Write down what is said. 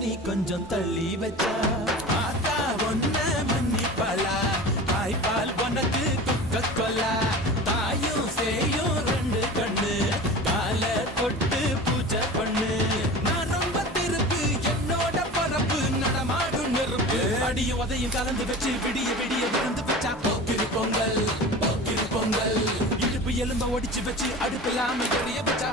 நீ கொஞ்சம் தள்ளி வச்சா ஆத்தா ஒன்ன மன்னிப்பலா தாய்ப்பால் உனக்கு துக்க கொல்லா தாயும் சேயும் ரெண்டு கண்ணு கால தொட்டு பூஜை பண்ணு நான் ரொம்ப திருப்பு என்னோட பரப்பு நடமாடும் நெருப்பு அடியும் உதையும் கலந்து வச்சு விடிய விடிய விழுந்து வச்சா போக்கிரி பொங்கல் போக்கிரி பொங்கல் இடுப்பு எலும்ப ஒடிச்சு வச்சு அடுப்பில்லாம எறிய வச்சா